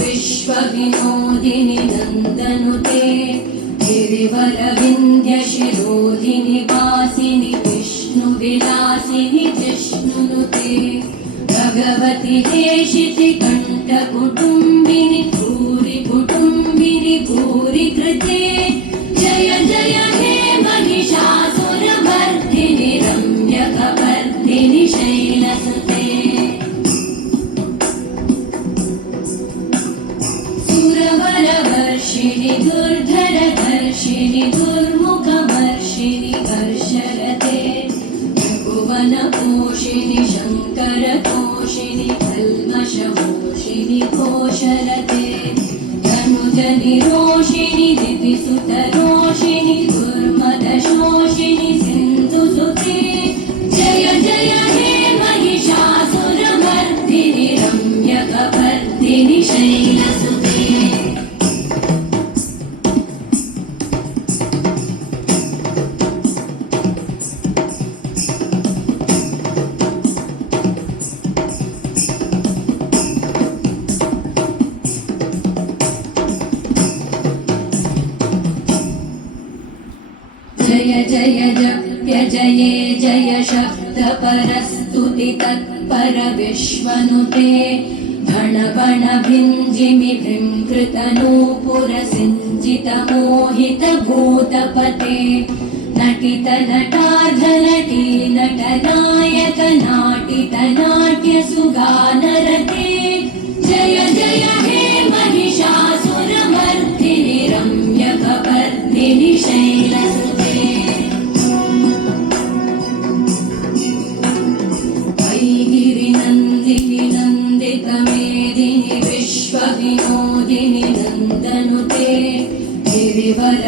विश्वविनोदिनि नन्दनुते गिरिवरविन्ध्यशिरोधिनि वासिनि विष्णुविलासिनि जिष्णुनुते भगवति हेशिति कण्ठकुटुम्बिनि भूरि कुटुम्बिनि भूरि कृते जय जय हे महिषासुरमर्दिनि रम्यकपर्दिनि शैलसुते सुरवरवर्षिणि दुर्धरधर्षिणि दुर्मुखवर्षिणि वर्षरते त्रिभुवनपोषिणि शङ्करतोषिणि कल्मषमोषिणि घोषरते धनुजनिरोषिणि दितिसुतरोषिणि दुर्मदशोषिणि सिन्धुसुते जय जय हे महिषासुरमर्दिनि रम्यकपर्दिनि शैलसुते जय जय जप्य जये जय शब्दपरस्तुति तत्पर विश्वनुते भण भण भिञ्जिमि भृङ्कृतनूपुरसिञ्जित मोहित भूतपते नटित नटार्धनटी नटनायक नाटित नाट्य सुगानरते जय जय हे महिषासुरमर्दिनि रम्यकपर्दिनि शैलसुते गिरिनन्दिनि नन्दितमेदिनि विश्वविनोदिनि नन्दनुते गिरिवर